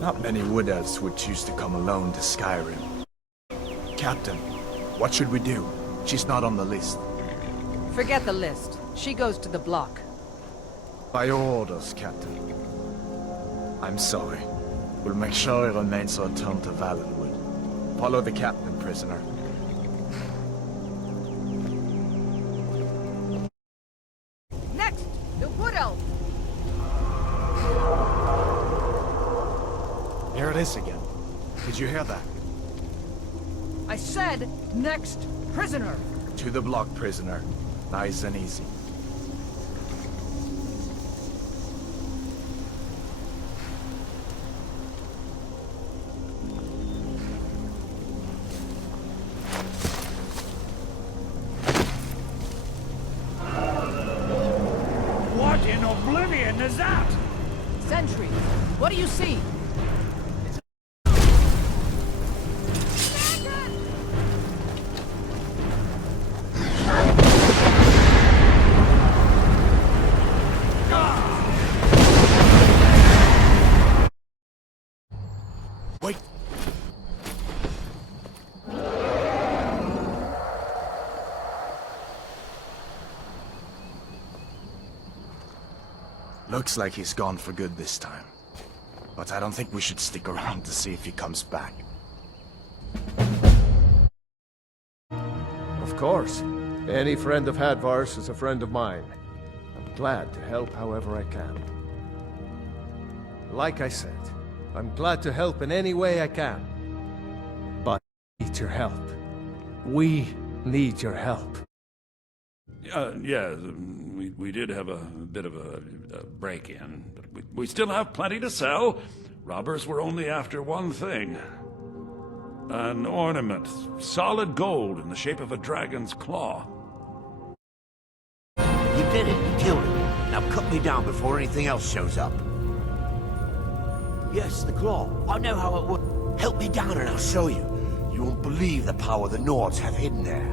Not many wood elves would choose to come alone to Skyrim. Captain, what should we do? She's not on the list. Forget the list. She goes to the block. By your orders, Captain. I'm sorry. We'll make sure it remains our return to Valenwood. Follow the captain, prisoner. Next, the Wood Elf. There it is again. Did you hear that? I said, next prisoner. To the block, prisoner. Nice and easy. What in oblivion is that? Sentry, what do you see? Wait! Looks like he's gone for good this time. But I don't think we should stick around to see if he comes back. Of course. Any friend of Hadvar's is a friend of mine. I'm glad to help however I can. Like I said, I'm glad to help in any way I can. But I need your help. We need your help. Yeah, we did have a bit of a break-in, but we still have plenty to sell. Robbers were only after one thing. An ornament, solid gold in the shape of a dragon's claw. You did it. You killed him. Now cut me down before anything else shows up. Yes, the claw. I know how it works. Help me down and I'll show you. You won't believe the power the Nords have hidden there.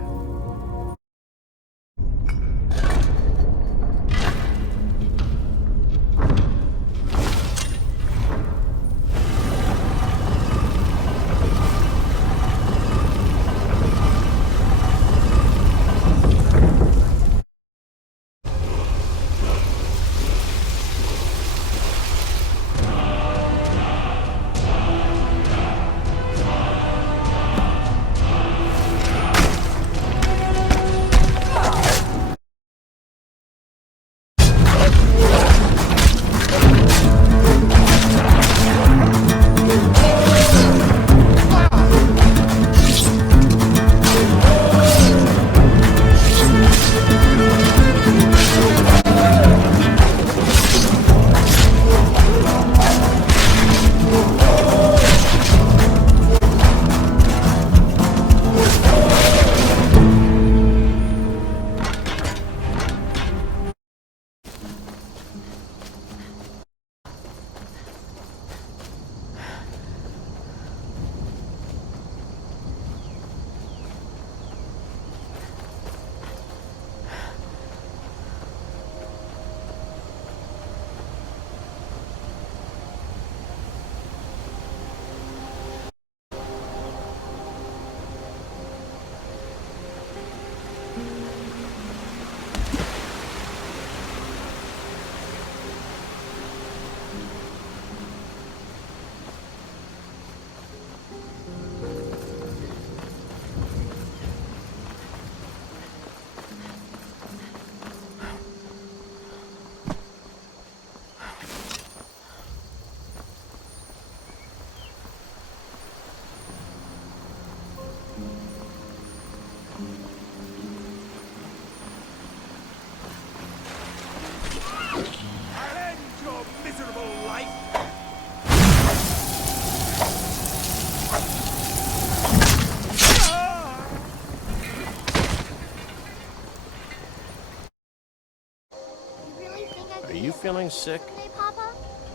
Are you feeling sick? Hey, Papa?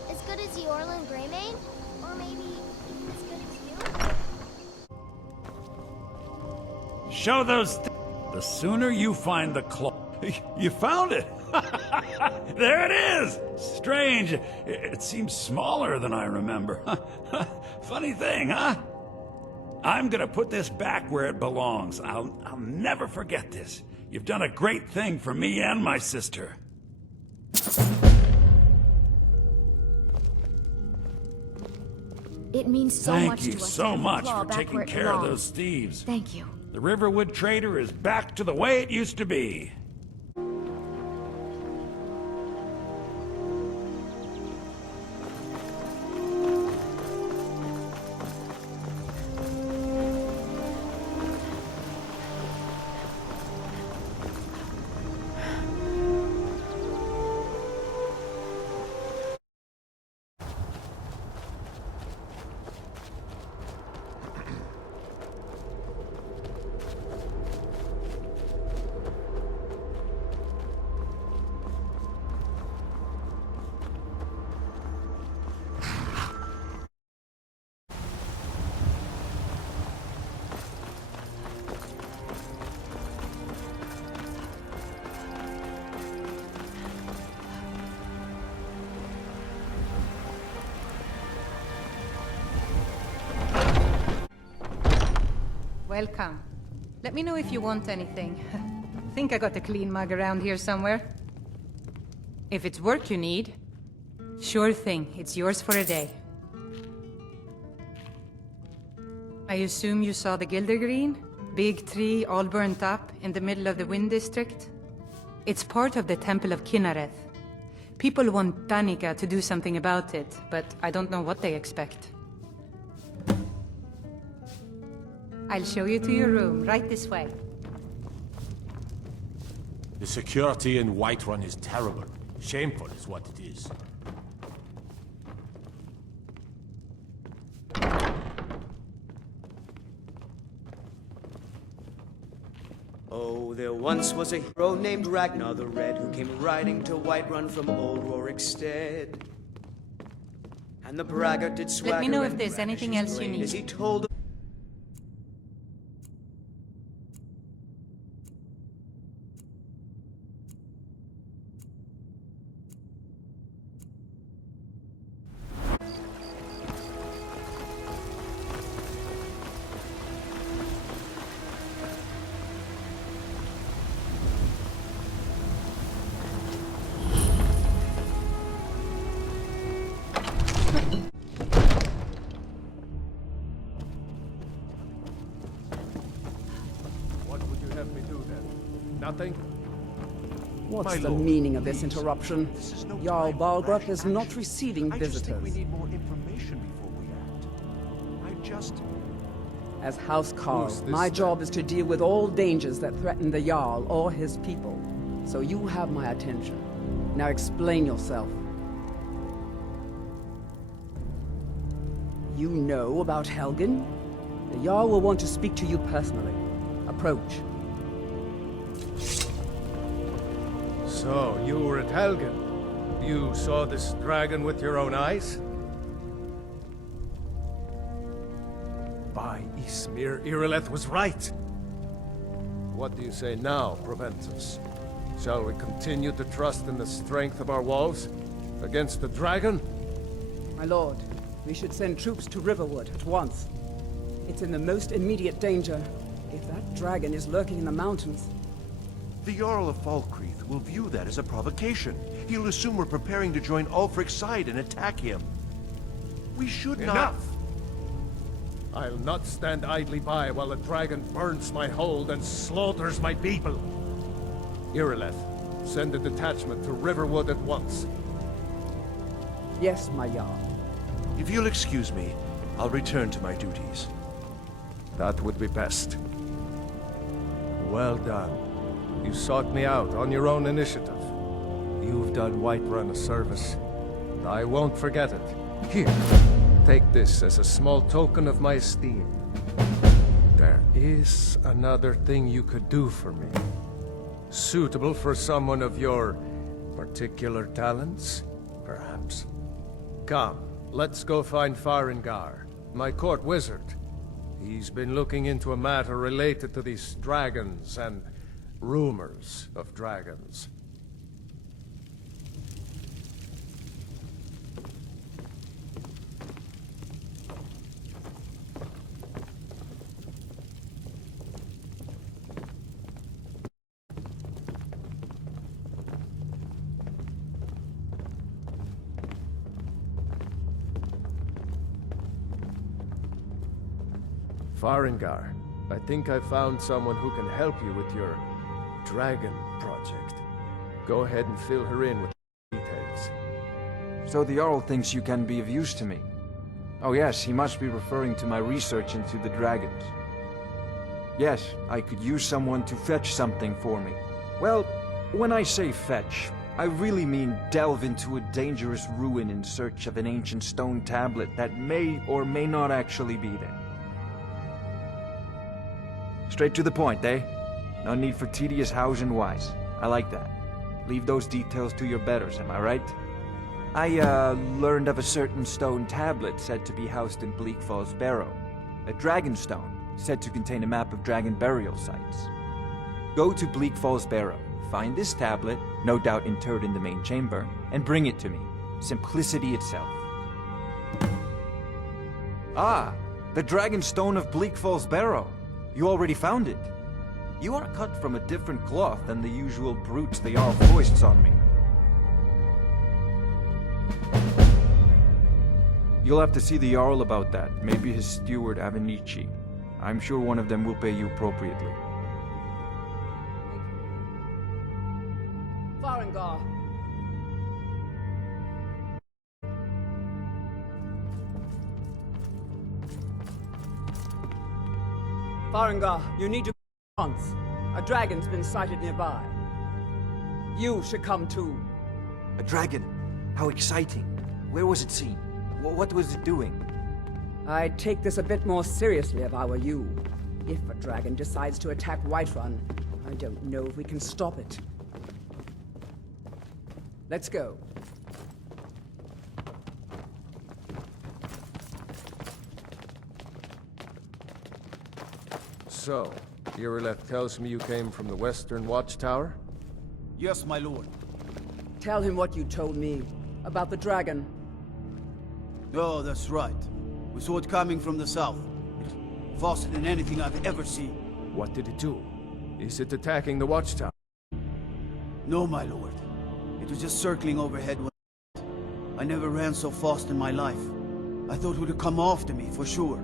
As good as Yorlin Greymane? Or maybe as good as you? Show those. The sooner you find the claw. You found it. There it is! Strange. It seems smaller than I remember. Funny thing, huh? I'm gonna put this back where it belongs. I'll never forget this. You've done a great thing for me and my sister. It means so Thank much to you us to so have the much claw for back taking where it care of belongs. those thieves. Thank you. The Riverwood Trader is back to the way it used to be. Welcome. Let me know if you want anything. Think I got a clean mug around here somewhere. If it's work you need, sure thing, it's yours for a day. I assume you saw the Gildergreen? Big tree, all burnt up, in the middle of the Wind District? It's part of the Temple of Kinnareth. People want Danica to do something about it, but I don't know what they expect. I'll show you to your room, right this way. The security in Whiterun is terrible. Shameful is what it is. Oh, there once was a hero named Ragnar the Red who came riding to Whiterun from old Rorikstead. And the braggart did swagger. Let me know if and there's brandish anything his else you blade need. As he told What would you have me do then? Nothing? What's the meaning of this interruption? Jarl Balgruuf is not receiving I just think we visitors. need more information before we act. As House Carl, Who's this my then? job is to deal with all dangers that threaten the Jarl or his people. So you have my attention. Now explain yourself. You know about Helgen? The Jarl will want to speak to you personally. Approach. So, you were at Helgen. You saw this dragon with your own eyes? By Ysmir, Irileth was right. What do you say now, Proventus? Shall we continue to trust in the strength of our walls against the dragon? My lord, we should send troops to Riverwood at once. It's in the most immediate danger. If that dragon is lurking in the mountains, The Jarl of Falkreath will view that as a provocation. He'll assume we're preparing to join Ulfric's side and attack him. We should not... Enough! I'll not stand idly by while the dragon burns my hold and slaughters my people. Irileth, send a detachment to Riverwood at once. yes, my Jarl. If you'll excuse me, I'll return to my duties. That would be best. Well done. You sought me out on your own initiative. You've done Whiterun a service. I won't forget it. Here, take this as a small token of my esteem. There is another thing you could do for me. Suitable for someone of your particular talents, perhaps. Come, let's go find Farengar, my court wizard. He's been looking into a matter related to these dragons and rumors of dragons. Farengar, I think I found someone who can help you with your dragon project. Go ahead and fill her in with details. So the Jarl thinks you can be of use to me. Oh yes, he must be referring to my research into the dragons. Yes, I could use someone to fetch something for me. Well, when I say fetch, I really mean delve into a dangerous ruin in search of an ancient stone tablet that may or may not actually be there. Straight to the point, eh? No need for tedious hows and whys. I like that. Leave those details to your betters, am I right? I, learned of a certain stone tablet said to be housed in Bleak Falls Barrow. A dragon stone, said to contain a map of dragon burial sites. Go to Bleak Falls Barrow, find this tablet, no doubt interred in the main chamber, and bring it to me. Simplicity itself. Ah, the dragon stone of Bleak Falls Barrow. You already found it. You are cut from a different cloth than the usual brutes the Jarl foists on me. You'll have to see the Jarl about that, maybe his steward Avenici. I'm sure one of them will pay you appropriately. Farengar. Farengar, you need to once. A dragon's been sighted nearby. You should come too. A dragon? How exciting. Where was it seen? What was it doing? I'd take this a bit more seriously if I were you. If a dragon decides to attack Whiterun, I don't know if we can stop it. Let's go. So, Irileth tells me you came from the Western Watchtower? Yes, my lord. Tell him what you told me about the dragon. Oh, that's right. We saw it coming from the south. Faster than anything I've ever seen. What did it do? Is it attacking the Watchtower? No, my lord. It was just circling overhead when I never ran so fast in my life. I thought it would come after me, for sure.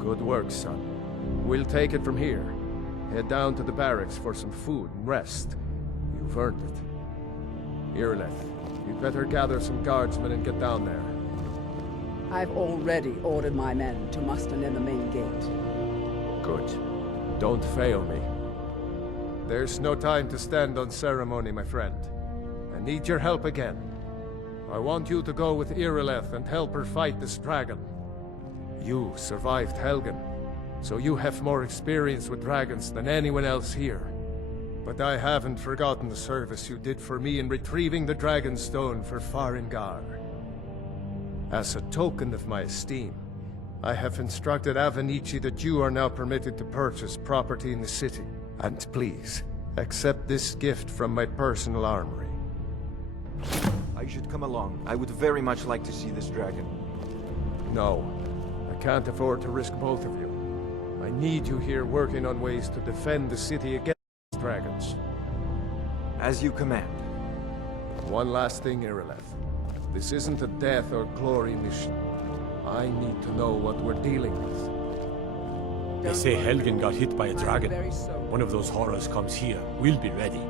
Good work, son. We'll take it from here. Head down to the barracks for some food and rest. You've earned it. Irileth, you'd better gather some guardsmen and get down there. I've already ordered my men to muster near the main gate. Good. Don't fail me. There's no time to stand on ceremony, my friend. I need your help again. I want you to go with Irileth and help her fight this dragon. You survived Helgen, so you have more experience with dragons than anyone else here. But I haven't forgotten the service you did for me in retrieving the Dragon Stone for Farengar. As a token of my esteem, I have instructed Avenici that you are now permitted to purchase property in the city. And please, accept this gift from my personal armory. I should come along. I would very much like to see this dragon. No, I can't afford to risk both of you. I need you here working on ways to defend the city against dragons. As you command. One last thing, Irileth. This isn't a death or glory mission. I need to know what we're dealing with. They say Helgen got hit by a dragon. Very soon. One of those horrors comes here. We'll be ready.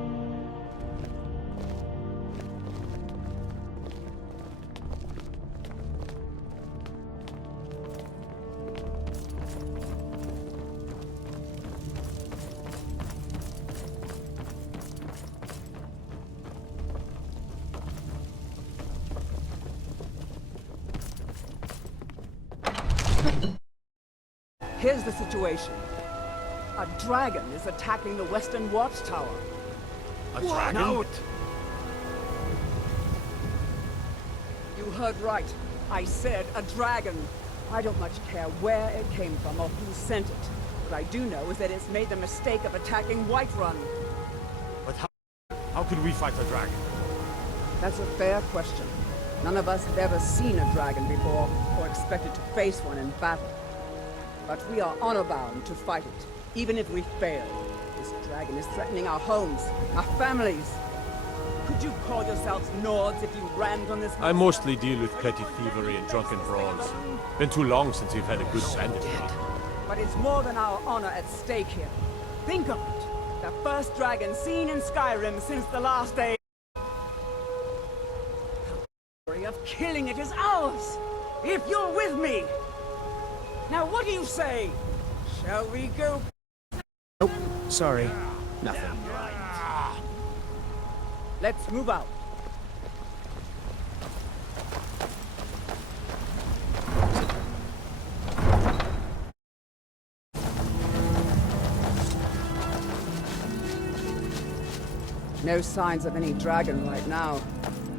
Here's the situation. A dragon is attacking the Western Watchtower. A dragon? Out! You heard right. I said a dragon. I don't much care where it came from or who sent it. What I do know is that it's made the mistake of attacking Whiterun. But how could we fight a dragon? That's a fair question. None of us have ever seen a dragon before, or expected to face one in battle. But we are honor-bound to fight it, even if we fail. This dragon is threatening our homes, our families. Could you call yourselves Nords if you ran from this? I mostly deal with petty thievery and drunken brawls. Been too long since we've had a good bandit fight. But it's more than our honor at stake here. Think of it. The first dragon seen in Skyrim since the last day. The glory of killing it is ours, if you're with me. Now what do you say? Shall we go? Nope, sorry. Nothing. Let's move out. No signs of any dragon right now,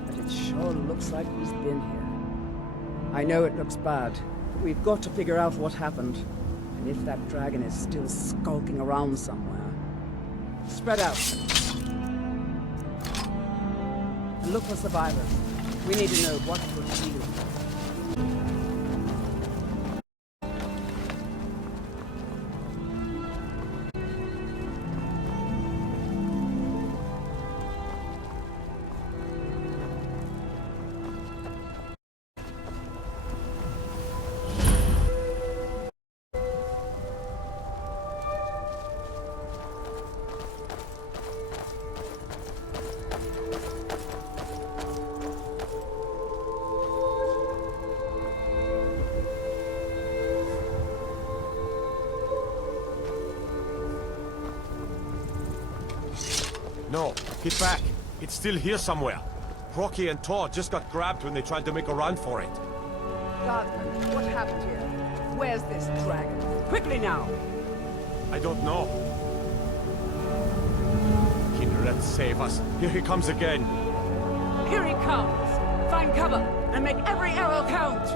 but it sure looks like he's been here. I know it looks bad, but we've got to figure out what happened, and if that dragon is still skulking around somewhere. Spread out. And look for survivors. We need to know what we're dealing with. No, get back. It's still here somewhere. Rocky and Todd just got grabbed when they tried to make a run for it. Guardsman, what happened here? Where's this dragon? Quickly now! I don't know. Kinnereth, save us. Here he comes again. Here he comes! Find cover, and make every arrow count!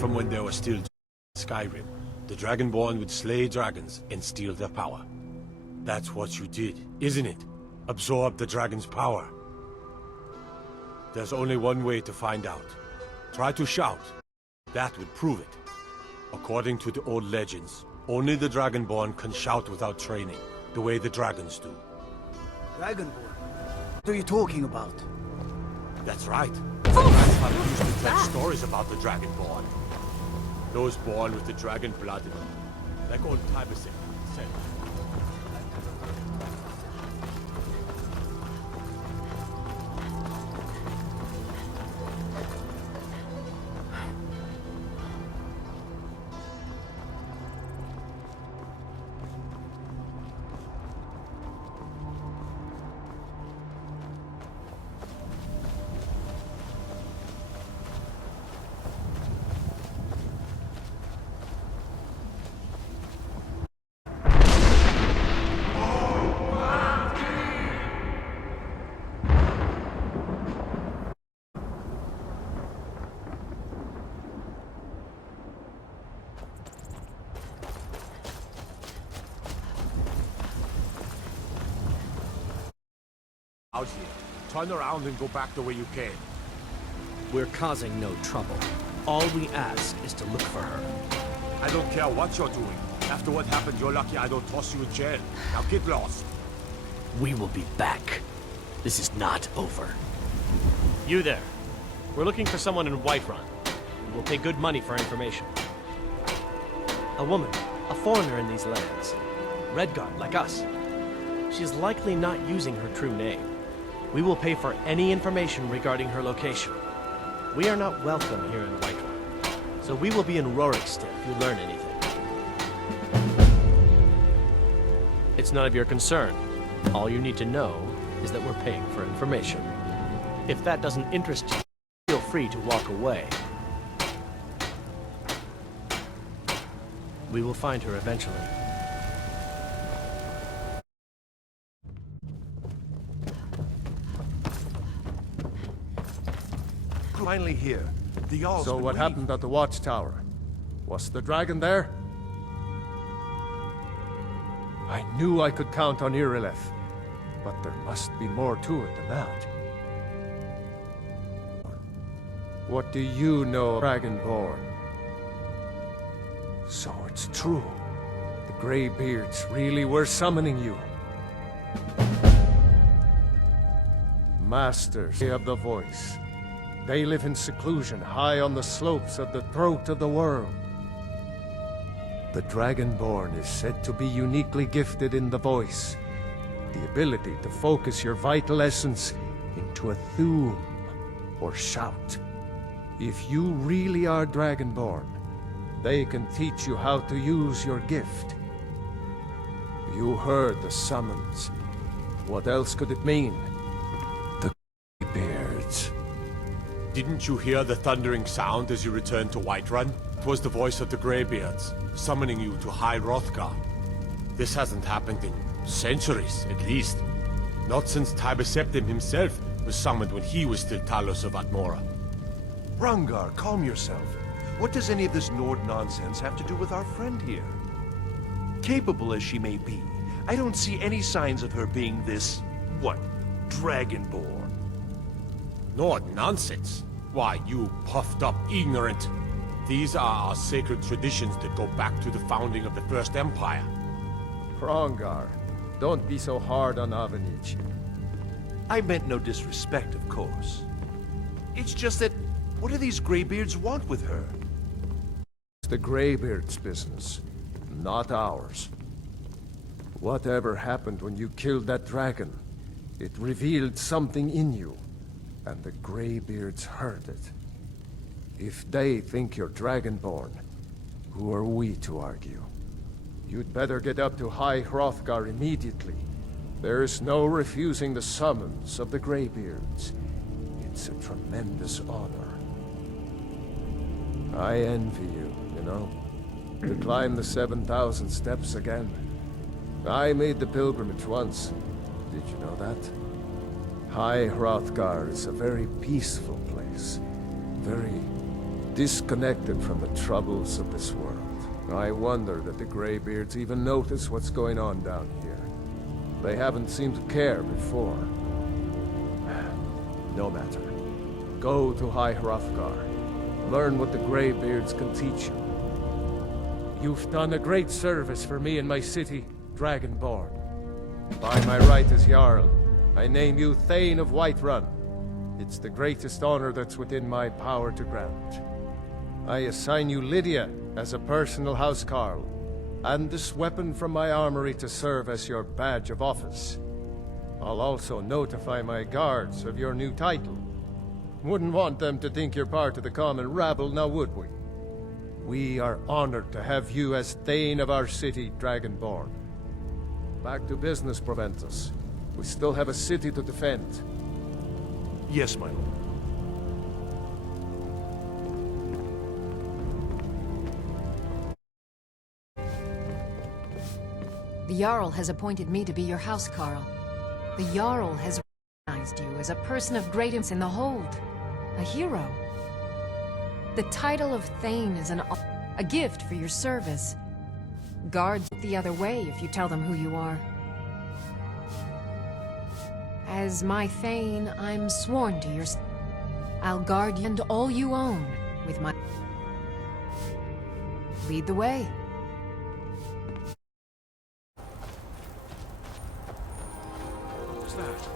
From when there was still Skyrim, the Dragonborn would slay dragons and steal their power. That's what you did, isn't it? Absorb the dragon's power. There's only one way to find out. Try to shout. That would prove it. According to the old legends, only the Dragonborn can shout without training, the way the dragons do. Dragonborn? What are you talking about? That's right. My grandfather used to tell stories about the Dragonborn. Those born with the dragon blood in them. Like old Tybus said. Out here. Turn around and go back the way you came. We're causing no trouble. All we ask is to look for her. I don't care what you're doing. After what happened, you're lucky I don't toss you in jail. Now get lost. We will be back. This is not over. You there. We're looking for someone in Whiterun. We'll pay good money for information. A woman, a foreigner in these lands. Redguard, like us. She's likely not using her true name. We will pay for any information regarding her location. We are not welcome here in Whiterun, so we will be in Rorikstead if you learn anything. It's none of your concern. All you need to know is that we're paying for information. If that doesn't interest you, feel free to walk away. We will find her eventually. Finally here. The Jarl's So been what waiting. happened at the Watchtower? Was the dragon there? I knew I could count on Irileth, but there must be more to it than that. What do you know, Dragonborn? So it's true. The Greybeards really were summoning you. Masters of the voice. They live in seclusion, high on the slopes of the throat of the world. The Dragonborn is said to be uniquely gifted in the voice, the ability to focus your vital essence into a thum, or shout. If you really are Dragonborn, they can teach you how to use your gift. You heard the summons. What else could it mean? The Greybeards. Didn't you hear the thundering sound as you returned to Whiterun? It was the voice of the Greybeards, summoning you to High Hrothgar. This hasn't happened in centuries, at least. Not since Tybus himself was summoned when he was still Talos of Atmora. Rangar, calm yourself. What does any of this Nord nonsense have to do with our friend here? Capable as she may be, I don't see any signs of her being this, what, Dragonborn. Nord nonsense? Why, you puffed up ignorant. These are our sacred traditions that go back to the founding of the First Empire. Hrongar, don't be so hard on Avenich. I meant no disrespect, of course. It's just that, what do these Greybeards want with her? It's the Greybeards' business, not ours. Whatever happened when you killed that dragon, it revealed something in you, and the Greybeards heard it. If they think you're Dragonborn, who are we to argue? You'd better get up to High Hrothgar immediately. There's no refusing the summons of the Greybeards. It's a tremendous honor. I envy you, you know, to climb the 7,000 steps again. I made the pilgrimage once. Did you know that? High Hrothgar is a very peaceful place. Very disconnected from the troubles of this world. I wonder that the Greybeards even notice what's going on down here. They haven't seemed to care before. No matter. Go to High Hrothgar. Learn what the Greybeards can teach you. You've done a great service for me and my city, Dragonborn. By my right as Jarl, I name you Thane of Whiterun. It's the greatest honor that's within my power to grant. I assign you Lydia as a personal housecarl, and this weapon from my armory to serve as your badge of office. I'll also notify my guards of your new title. Wouldn't want them to think you're part of the common rabble, now would we? We are honored to have you as Thane of our city, Dragonborn. Back to business, Proventus. We still have a city to defend. Yes, my lord. The Jarl has appointed me to be your housecarl. The Jarl has recognized you as a person of great importance in the Hold. A hero. The title of Thane is a gift for your service. Guards look the other way if you tell them who you are. As my Thane, I'm sworn to your... I'll guard you and all you own with my... Lead the way. What's that?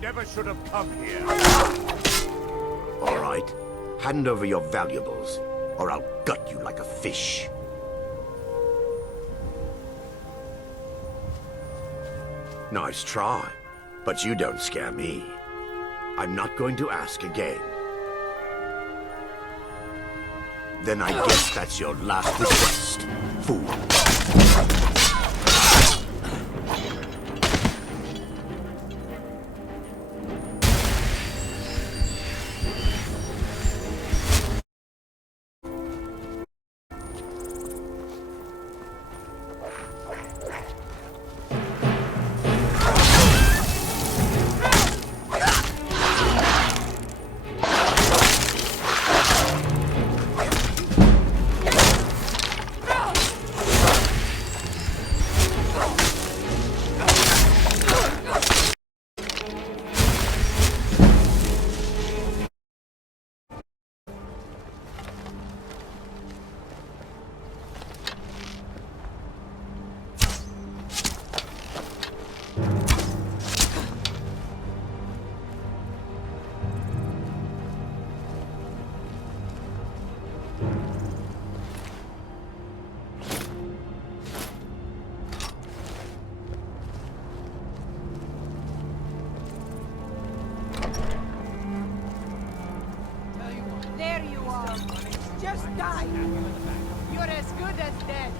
Never should have come here. All right. Hand over your valuables, or I'll gut you like a fish. Nice try, but you don't scare me. I'm not going to ask again. Then I guess that's your last request, fool. Just die! You're as good as dead.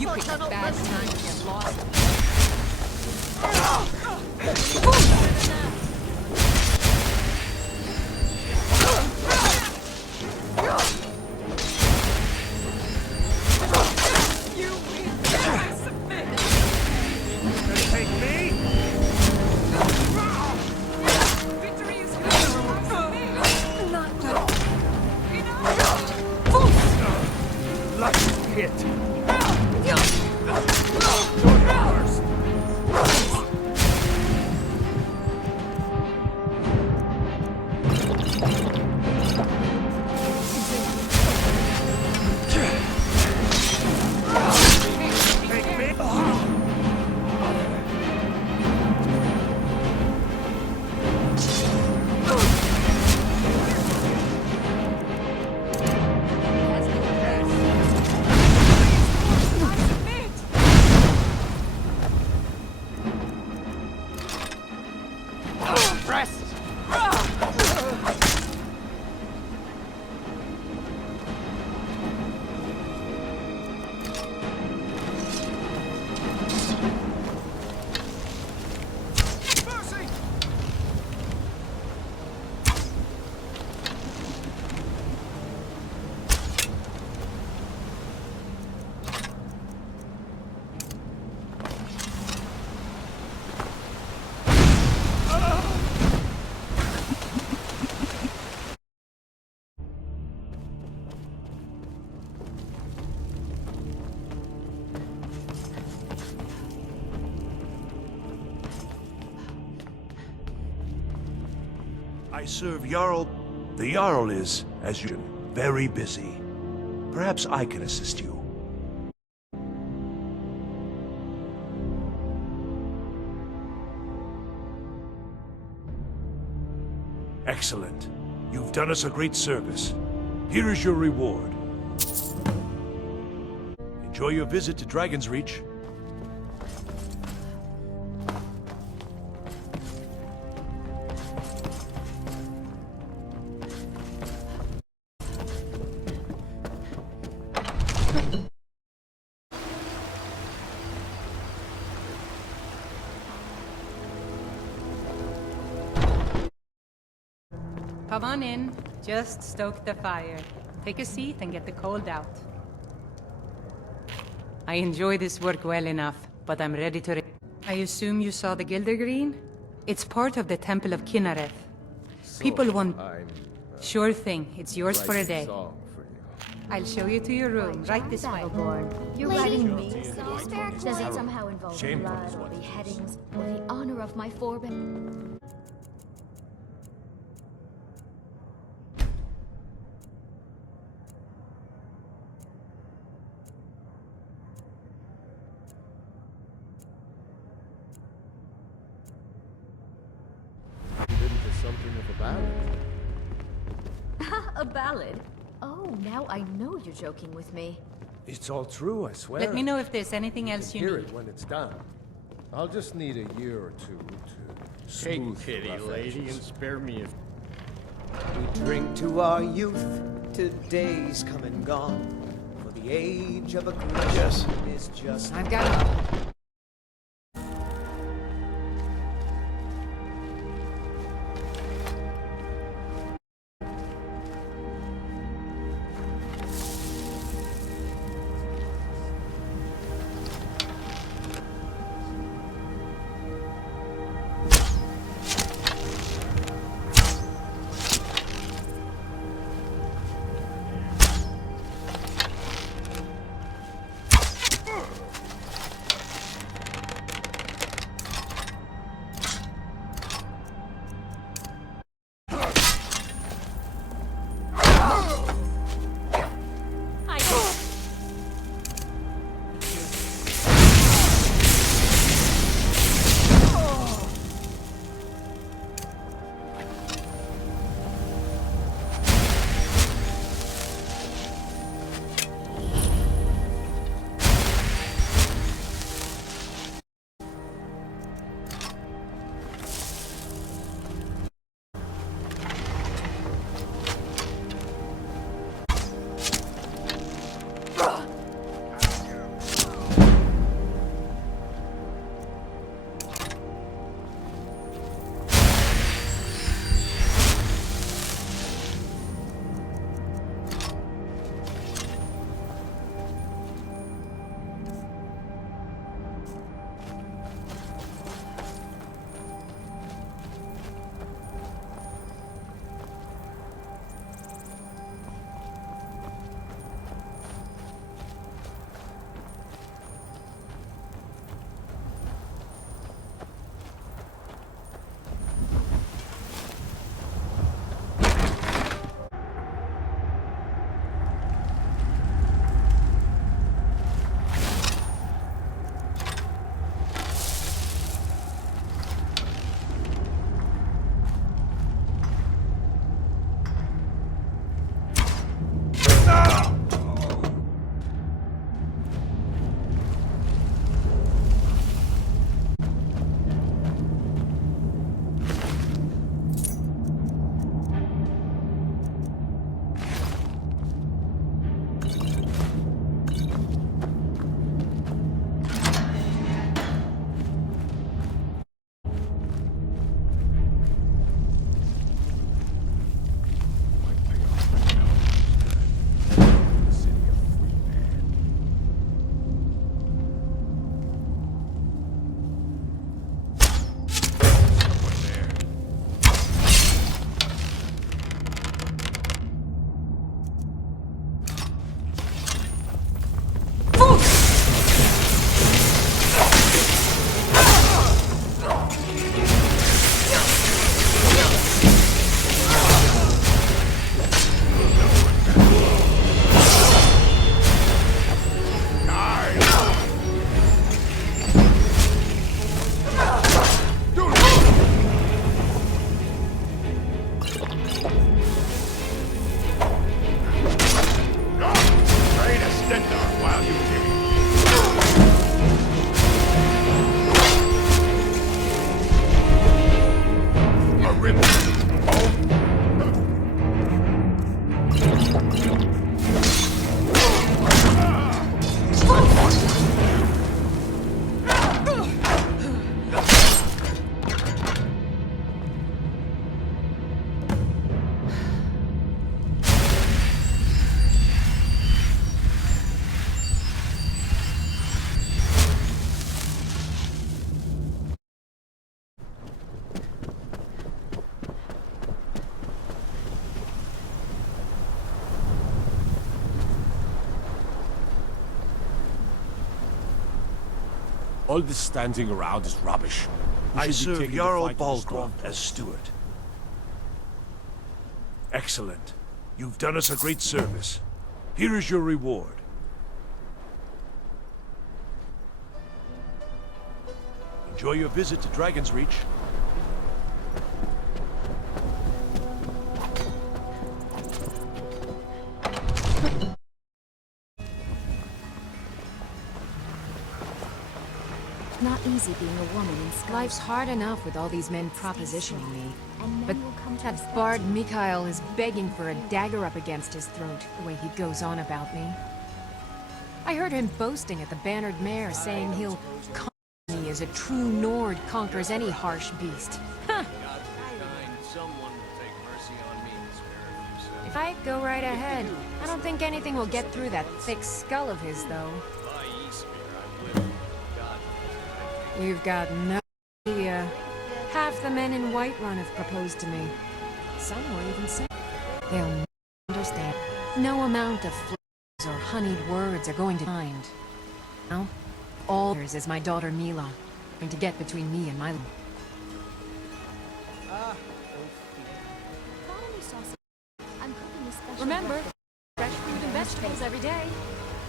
You picked a bad time to get lost. I serve Jarl. The Jarl is, as you very busy. Perhaps I can assist you. Excellent. You've done us a great service. Here is your reward. Enjoy your visit to Dragon's Reach. Come on in. Just stoke the fire. Take a seat and get the cold out. I enjoy this work well enough, but I'm ready to... I assume you saw the Gildergreen? It's part of the Temple of Kinareth. People want... Sure thing. It's yours for a day. I'll show you to your room, right this way. You're writing me? Does it somehow involve blood or beheadings or the honor of my forebears? Something of a ballad. A ballad? Oh, now I know you're joking with me. It's all true, I swear. Let me know if there's anything else you Hear need. it when it's done. I'll just need a year or two to smooth the pity, rough lady, edges. and spare me if... We drink to our youth, to days come and gone. For the age of aggression is just... I've got it. All this standing around is rubbish. We I should be serve taking the Jarl fight to the strong Balgrunt as points. steward. Excellent. You've done us a great service. Here is your reward. Enjoy your visit to Dragon's Reach. Not easy being a woman in Skyrim. Life's hard enough with all these men propositioning me. And But men will come to that respect bard you. Mikhail is begging for a dagger up against his throat, the way he goes on about me. I heard him boasting at the Bannered Mare, saying he'll conquer me as a true Nord conquers any harsh beast. Huh. If I go right ahead, I don't think anything will get through that thick skull of his, though. You've got no idea. Half the men in Whiterun have proposed to me. Some will even say they'll never understand. No amount of flowers or honeyed words are going to find. Now, all there's is my daughter Mila, going to get between me and my... I'm cooking a special Remember, breakfast. fresh fruit and vegetables every day.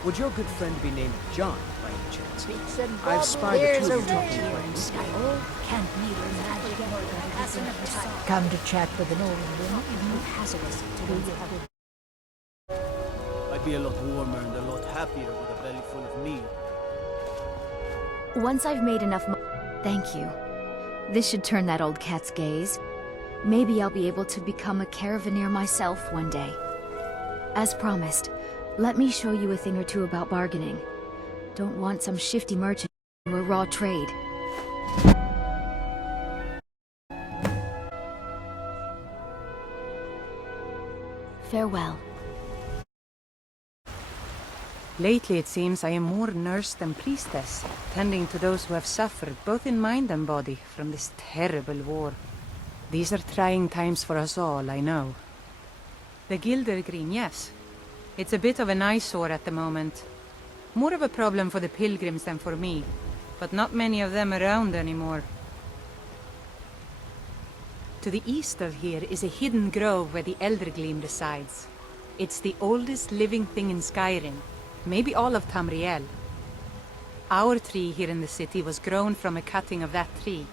Would your good friend be named John, by any chance? and I've spied the There's two a of you talking red friends. Can't neither magic nor passing of time. Come to chat with an old woman who has us to be I'd be a lot warmer and a lot happier with a belly full of meal. Once I've made enough money. Thank you. This should turn that old cat's gaze. Maybe I'll be able to become a caravaneer myself one day. As promised, let me show you a thing or two about bargaining. Don't want some shifty merchant to a raw trade. Farewell. Lately, it seems I am more nurse than priestess, tending to those who have suffered, both in mind and body, from this terrible war. These are trying times for us all, I know. The Gilder Green, yes. It's a bit of an eyesore at the moment. More of a problem for the pilgrims than for me, but not many of them around anymore. To the east of here is a hidden grove where the Eldergleam resides. It's the oldest living thing in Skyrim, maybe all of Tamriel. Our tree here in the city was grown from a cutting of that tree.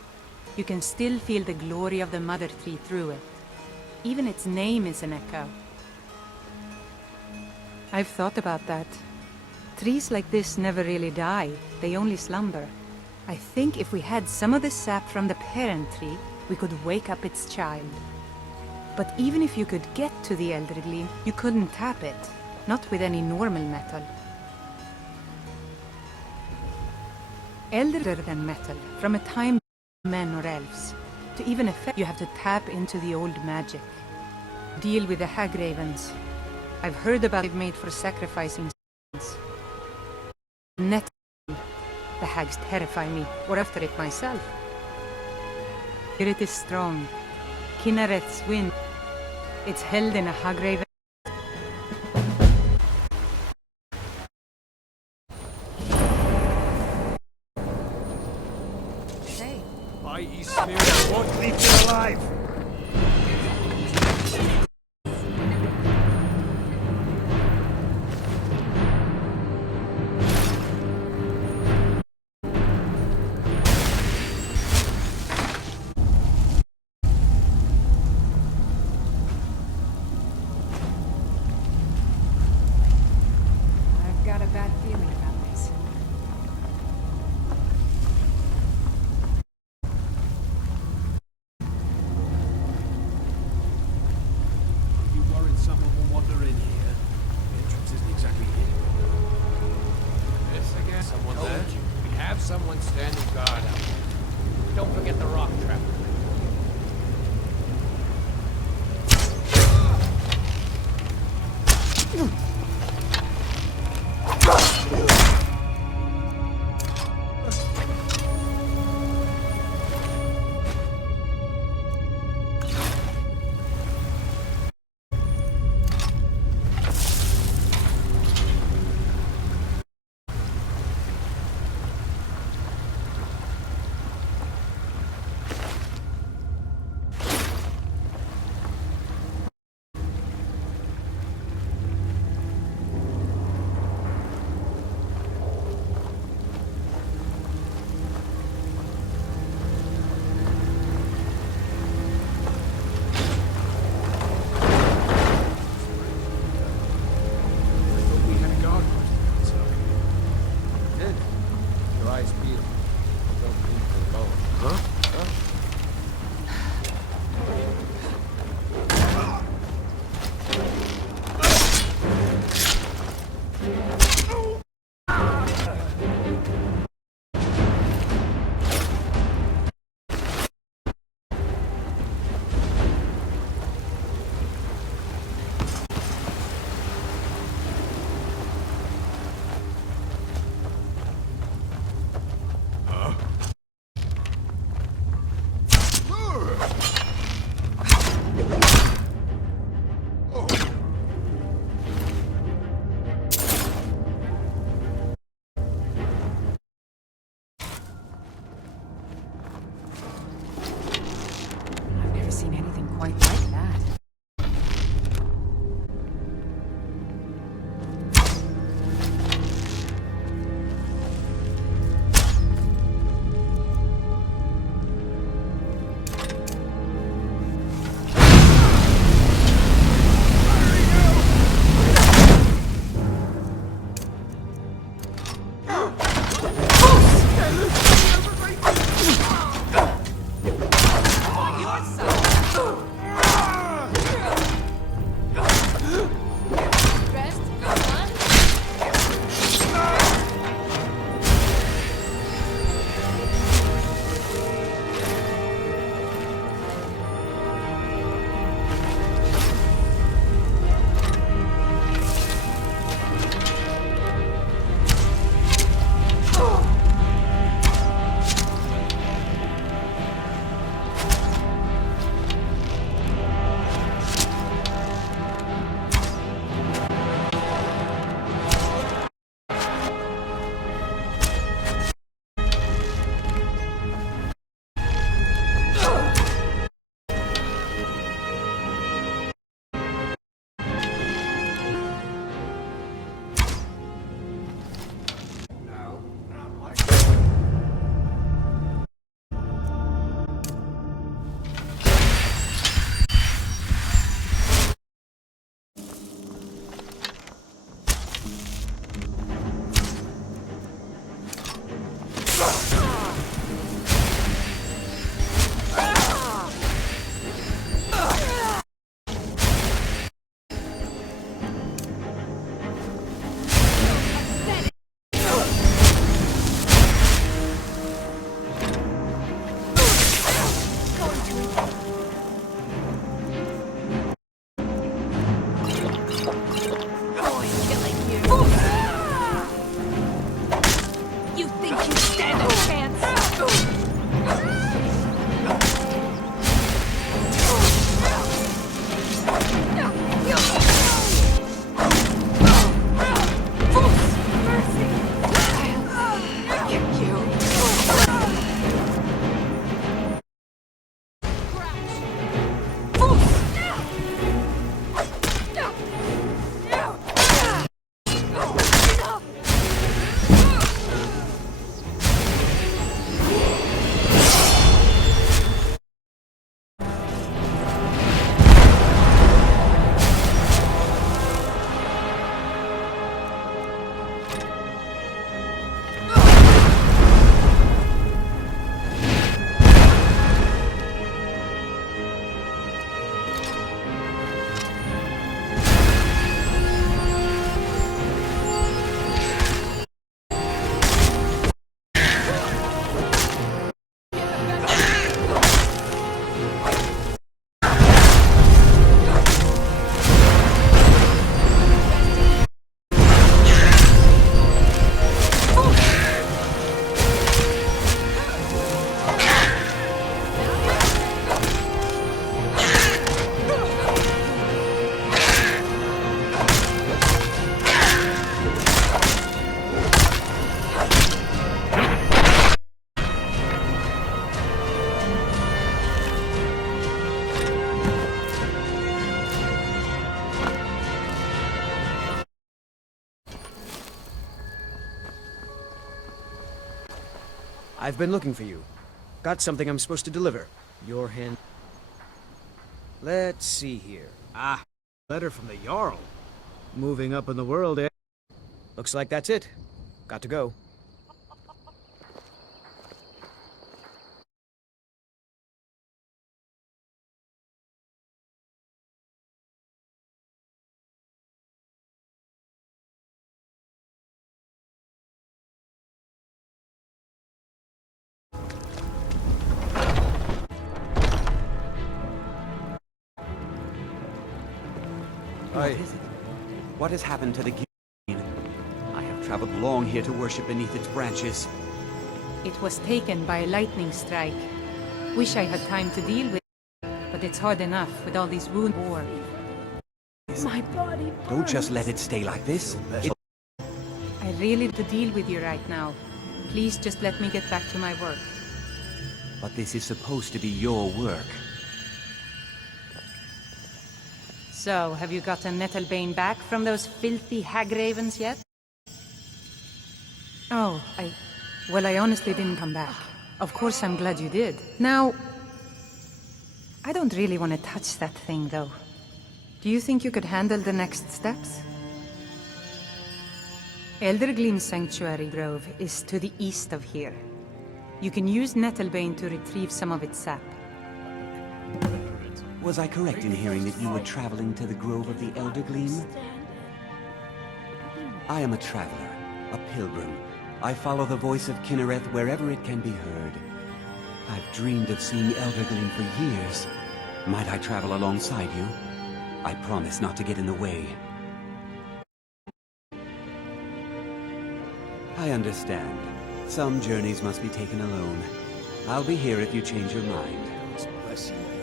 You can still feel the glory of the mother tree through it. Even its name is an echo. I've thought about that. Trees like this never really die, they only slumber. I think if we had some of the sap from the parent tree, we could wake up its child. But even if you could get to the Eldergleam, you couldn't tap it, not with any normal metal. Elder than metal, from a time men or elves. To even affect, you have to tap into the old magic. Deal with the hag ravens. I've heard about it made for sacrificing sons. Net. The hags terrify me, or after it myself. Here it is strong. Kinnereth's wind. It's held in a hag raven. Hey. My Ysmir won't leave you alive! I've got a bad feeling about this. I've never seen anything quite like that. I've been looking for you. Got something I'm supposed to deliver. Your hand... Let's see here. Ah, letter from the Jarl. Moving up in the world, eh? Looks like that's it. Got to go. What is it? What has happened to the Guild? I have traveled long here to worship beneath its branches. It was taken by a lightning strike. Wish I had time to deal with it, but it's hard enough with all these wound war. My body burns. Don't just let it stay like this. I really need to deal with you right now. Please just let me get back to my work. But this is supposed to be your work. So, have you gotten Nettlebane back from those filthy hag ravens yet? Oh, well, I honestly didn't come back. Of course I'm glad you did. Now, I don't really want to touch that thing, though. Do you think you could handle the next steps? Eldergleam Sanctuary Grove is to the east of here. You can use Nettlebane to retrieve some of its sap. Was I correct in hearing that you were traveling to the Grove of the Eldergleam? I am a traveler, a pilgrim. I follow the voice of Kinnereth wherever it can be heard. I've dreamed of seeing Eldergleam for years. Might I travel alongside you? I promise not to get in the way. I understand. Some journeys must be taken alone. I'll be here if you change your mind. Bless you.